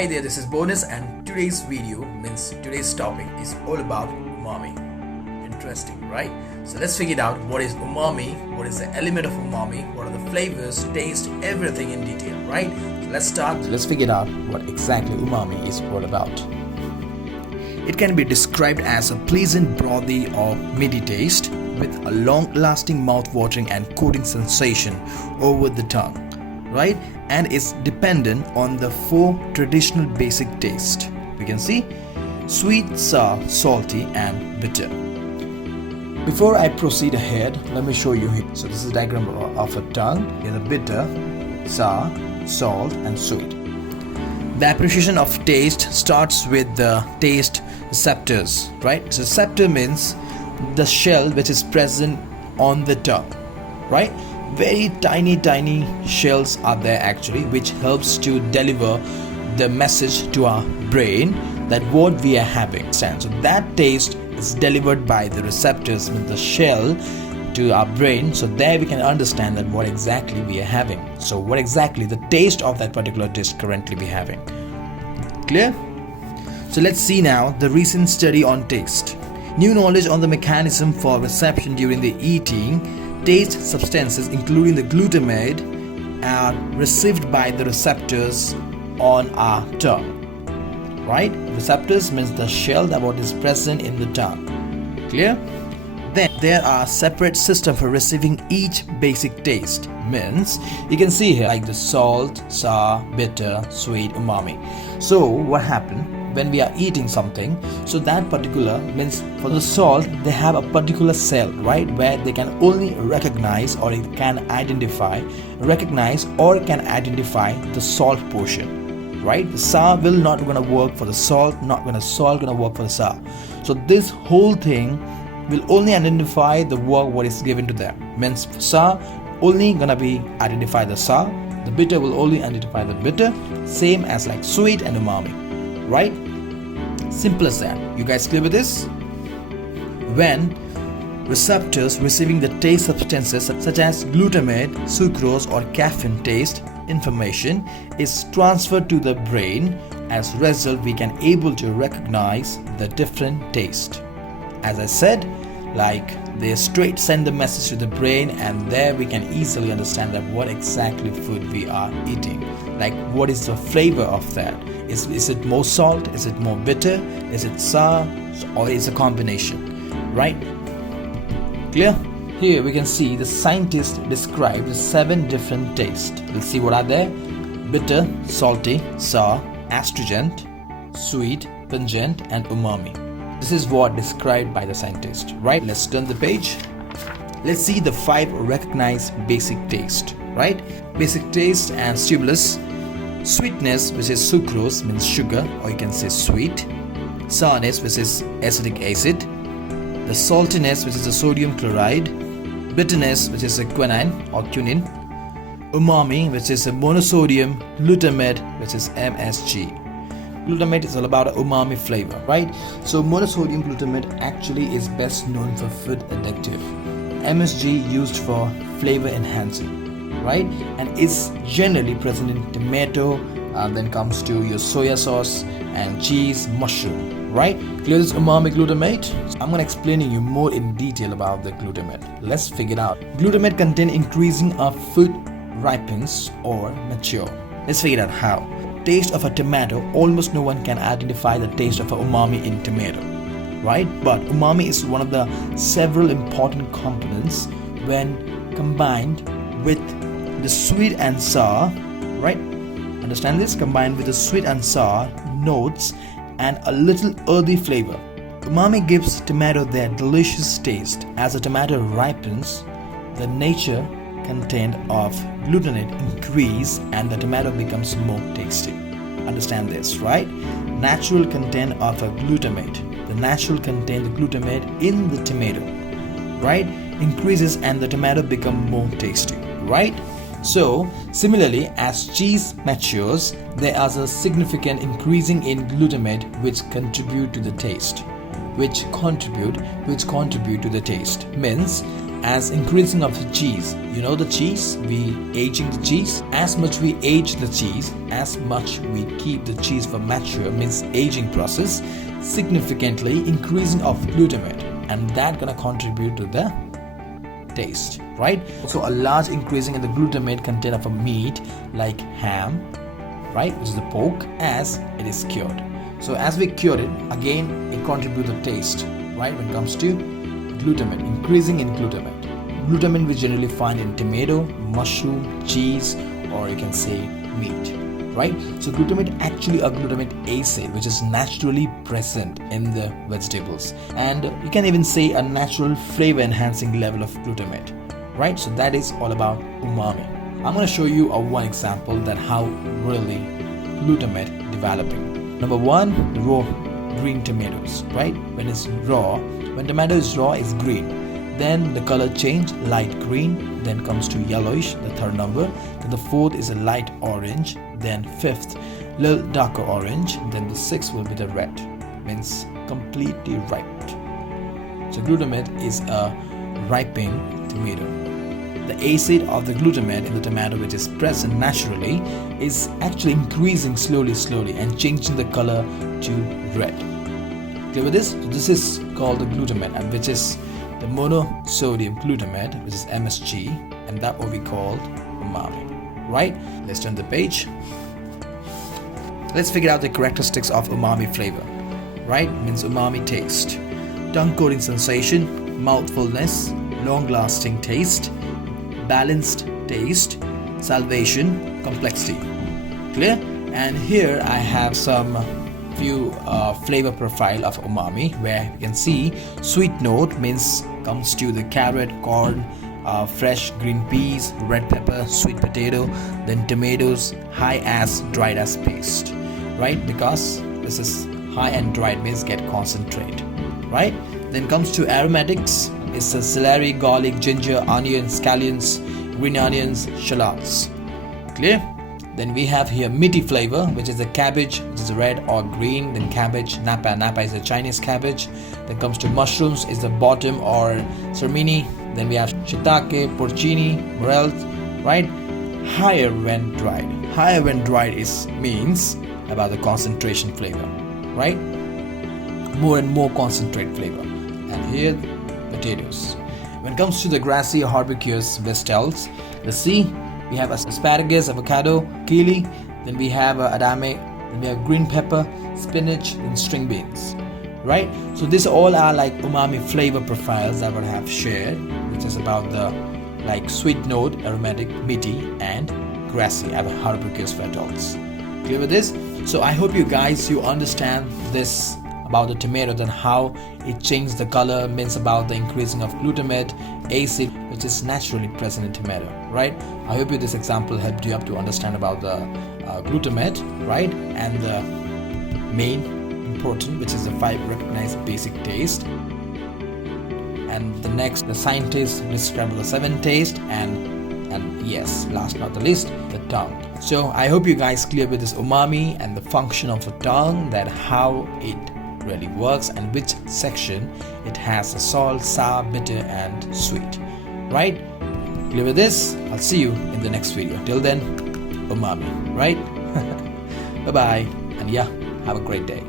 Hi there, this is Bonus, and today's video means today's topic is all about umami. Interesting, right? So let's figure it out. What is umami? What is the element of umami? What are the flavors, taste, everything in detail, right? So let's start. Let's figure out what exactly umami is all about. It can be described as a pleasant brothy or meaty taste with a long-lasting mouth-watering and coating sensation over the tongue, right? And is dependent on the four traditional basic tastes. We can see sweet, sour, salty and bitter. Before I proceed ahead, let me show you here. So this is a diagram of a tongue. Here the bitter, sour, salt and sweet. The appreciation of taste starts with the taste receptors, right? So receptor means the shell which is present on the tongue, right? Very tiny shells are there actually, which helps to deliver the message to our brain that what we are having. So that taste is delivered by the receptors with the shell to our brain, so there we can understand that what exactly we are having. So what exactly the taste of that particular dish currently we having. Clear? So let's see now the recent study on taste. New knowledge on the mechanism for reception during the eating. Taste substances including the glutamate are received by the receptors on our tongue, right? Receptors means the shell that what is present in the tongue. Clear? Then there are separate systems for receiving each basic taste. Means you can see here like the salt, sour, bitter, sweet, umami. So what happened when we are eating something? So that particular means for the salt they have a particular cell, right, where they can only recognize or it can identify the salt portion, right? The sour will not gonna work for the salt, salt gonna work for the sour. So this whole thing will only identify the work what is given to them. Means for sour only gonna be identify the sour, the bitter will only identify the bitter, same as like sweet and umami, right? Simple as that. You guys clear with this? When receptors receiving the taste substances such as glutamate, sucrose or caffeine taste information is transferred to the brain, as a result we can able to recognize the different taste. As I said, like they straight send the message to the brain, and there we can easily understand that what exactly food we are eating. Like what is the flavor of that? Is it more salt? Is it more bitter? Is it sour? Or is it a combination? Right? Clear? Here we can see the scientists describe the 7 different tastes. Let's see what are there. Bitter, salty, sour, astringent, sweet, pungent and umami. This is what described by the scientist, right? Let's turn the page. Let's see the 5 recognized basic taste, right? Basic taste and stimulus. Sweetness, which is sucrose, means sugar, or you can say sweet. Sourness, which is acetic acid. The saltiness, which is the sodium chloride. Bitterness, which is a quinine or quinine. Umami, which is a monosodium glutamate, which is MSG. Glutamate is all about a umami flavor, right? So monosodium glutamate actually is best known for food addictive. MSG used for flavor enhancing, right? And is generally present in tomato, then comes to your soya sauce and cheese, mushroom, right? Clear this umami glutamate? I'm gonna explaining you more in detail about the glutamate. Let's figure it out. Glutamate content increasing our food ripens or mature. Let's figure out how. Taste of a tomato, almost no one can identify the taste of a umami in tomato, right? But umami is one of the several important components when combined with the sweet and sour, right? Understand this? Combined with the sweet and sour notes and a little earthy flavor. Umami gives tomato their delicious taste. As the tomato ripens, the nature content of glutamate increase and the tomato becomes more tasty. Understand this, right? Natural content of a glutamate, the natural content the glutamate in the tomato, right, increases and the tomato become more tasty, right? So similarly, as cheese matures, there is a significant increasing in glutamate which contribute to the taste, which contribute to the taste. Means as increasing of the cheese. You know the cheese, we aging the cheese. As much we age the cheese, as much we keep the cheese for mature, means aging process, significantly increasing of glutamate, and that gonna contribute to the taste, right? So a large increasing in the glutamate content of a meat like ham, right, which is the pork, as it is cured. So as we cure it, again it contributes the taste, right, when it comes to glutamate, increasing in glutamate. Glutamate we generally find in tomato, mushroom, cheese, or you can say meat, right? So glutamate actually a glutamate acid which is naturally present in the vegetables, and you can even say a natural flavor enhancing level of glutamate, right? So that is all about umami. I'm going to show you one example that how really glutamate developing. Number one, the raw green tomatoes, right? When tomato is raw, it's green. Then the color change, light green, then comes to yellowish, the third number. Then the fourth is a light orange, then fifth, little darker orange, then the sixth will be the red, means completely ripe. So glutamate is a ripening tomato. The acid of the glutamate in the tomato, which is present naturally, is actually increasing slowly and changing the color to red. Clear with this? So this is called the glutamate, and which is the monosodium glutamate, which is MSG, and that what we call umami, right? Let's turn the page. Let's figure out the characteristics of umami flavor, right? Means umami taste, tongue coating sensation, mouthfulness, long-lasting taste, balanced taste, salvation, complexity. Clear? And here I have some few flavor profile of umami, where you can see sweet note means comes to the carrot, corn, fresh green peas, red pepper, sweet potato, then tomatoes, high as dried as paste, right? Because this is high and dried means get concentrate, right? Then comes to aromatics. It's the celery, garlic, ginger, onion, scallions, green onions, shallots. Clear? Then we have here meaty flavor, which is the cabbage, which is red or green. Then cabbage, napa is the Chinese cabbage. Then comes to mushrooms, is the bottom or surmini. Then we have shiitake, porcini, morels, right? Higher when dried. Higher when dried means about the concentration flavor, right? More and more concentrate flavor. And here potatoes. When it comes to the grassy herbaceous vegetables, the C, we have asparagus, avocado, kale, then we have adame, then we have green pepper, spinach, and string beans, right? So these all are like umami flavor profiles that I would have shared, which is about the like sweet note, aromatic, meaty, and grassy herbaceous vegetables. Clear with this? So I hope you guys understand this about the tomatoes and how it changed the color, means about the increasing of glutamate acid, which is naturally present in tomato, right? I hope this example helped you up to understand about the glutamate, right? And the main important, which is the 5 recognized basic taste. And the next, the scientists describe the 7 taste, and yes, last not the least, the tongue. So I hope you guys clear with this umami and the function of the tongue, that how it really works and which section it has, the salt, sour, bitter, and sweet, right? Clear with this? I'll see you in the next video. Till then, umami, right? Bye bye, and yeah, have a great day.